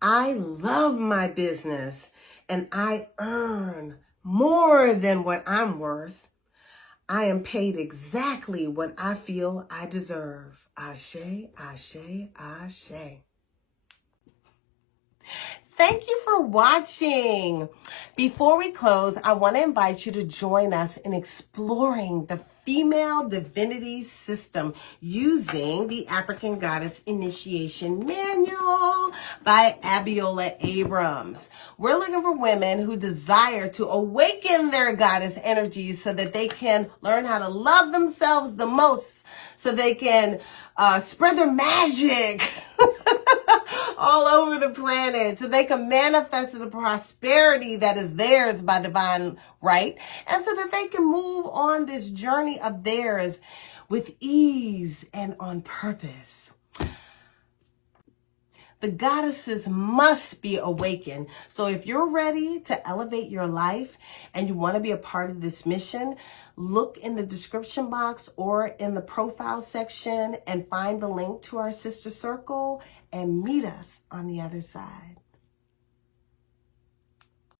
I love my business and I earn more than what I'm worth. I am paid exactly what I feel I deserve. Ashe, ashe, ashe. Thank you for watching. Before we close, I want to invite you to join us in exploring the female divinity system using the African Goddess Initiation Manual by Abiola Abrams. We're looking for women who desire to awaken their goddess energies so that they can learn how to love themselves the most, so they can spread their magic all over the planet, so they can manifest the prosperity that is theirs by divine right, and so that they can move on this journey of theirs with ease and on purpose. The goddesses must be awakened. So if you're ready to elevate your life and you want to be a part of this mission, look in the description box or in the profile section and find the link to our sister circle and meet us on the other side.